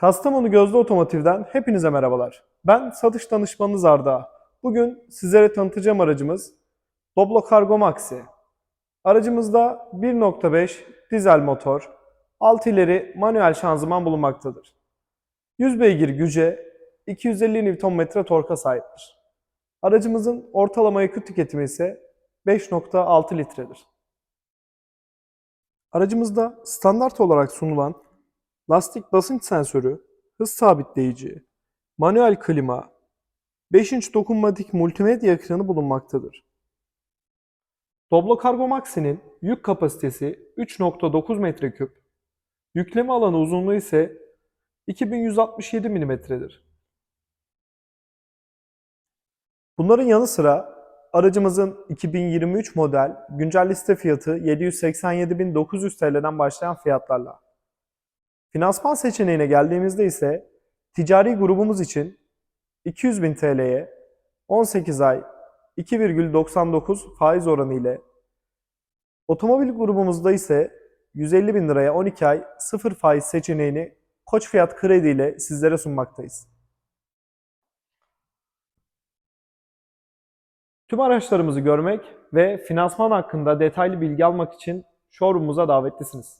Kastamonu Gözde Otomotiv'den hepinize merhabalar. Ben satış danışmanınız Arda. Bugün sizlere tanıtacağım aracımız Doblo Cargo Maxi. Aracımızda 1.5 dizel motor, 6 ileri manuel şanzıman bulunmaktadır. 100 beygir güce, 250 Nm torka sahiptir. Aracımızın ortalama yakıt tüketimi ise 5.6 litredir. Aracımızda standart olarak sunulan lastik basınç sensörü, hız sabitleyici, manuel klima, 5 inç dokunmatik multimedya ekranı bulunmaktadır. Doblo Cargo Maxi'nin yük kapasitesi 3.9 metreküp, yükleme alanı uzunluğu ise 2167 mm'dir. Bunların yanı sıra aracımızın 2023 model güncel liste fiyatı 787.900 TL'den başlayan fiyatlarla Finansman seçeneğine geldiğimizde ise ticari grubumuz için 200.000 TL'ye 18 ay 2,99 faiz oranı ile otomobil grubumuzda ise 150.000 liraya 12 ay 0 faiz seçeneğini koç fiyat kredi ile sizlere sunmaktayız. Tüm araçlarımızı görmek ve finansman hakkında detaylı bilgi almak için showroom'umuza davetlisiniz.